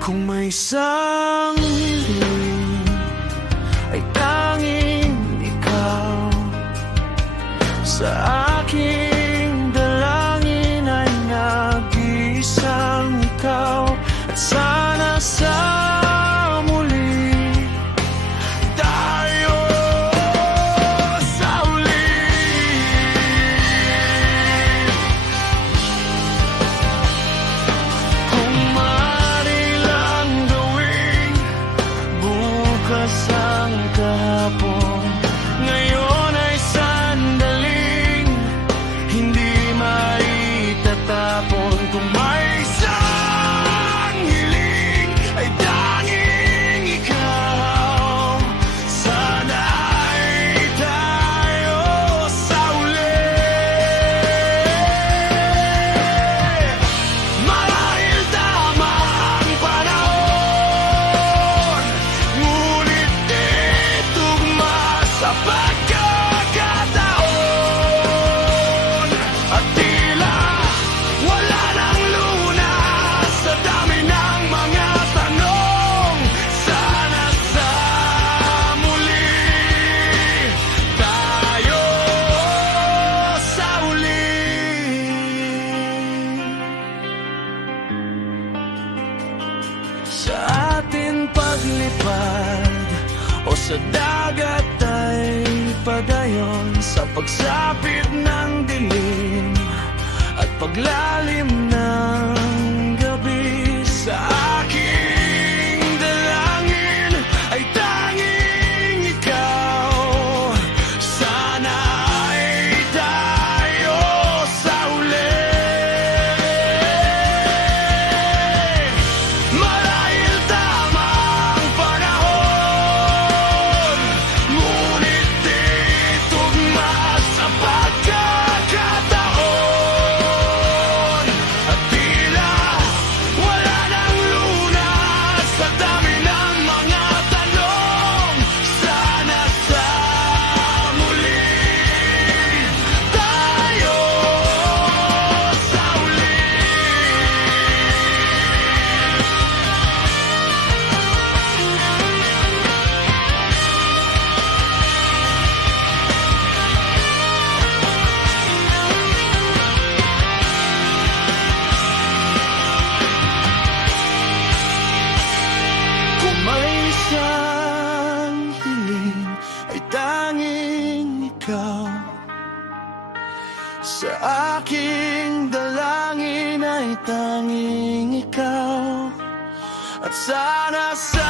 Kung may isang hiling ay tanging ikaw, sa aking dalangin ay nag-iisang ikaw. At sana sa muli tayo sa uli. Kung maaari lang gawing bukas ang kahapon, ngayon ay sandaling hindi maitatapon. Kung may isang hiling ay tanging ikaw, sana ay tayo sa uli. Marahil tama ang panahon, ngunit di tugma sa pagkakataon. At tila wala nang lunas sa dami ng mga tanong. Sana sa muli tayo sa uli. Sa atin paglipad o sa dagat ay padayon, sa pagsapit ng dilim at paglalim ng gabi, sa aking dalangin ay tanging ikaw. Sana ay tayo sa uli. Marahil tama ang panahon, ngunit di tugma sa pagkakataon. At tila wala nang lunas sa dami ng mga tanong. Sana sa muli tayo sa uli. Kung may isang hiling ay tanging ikaw, sa aking dalangin ay tanging ikaw. At sana sa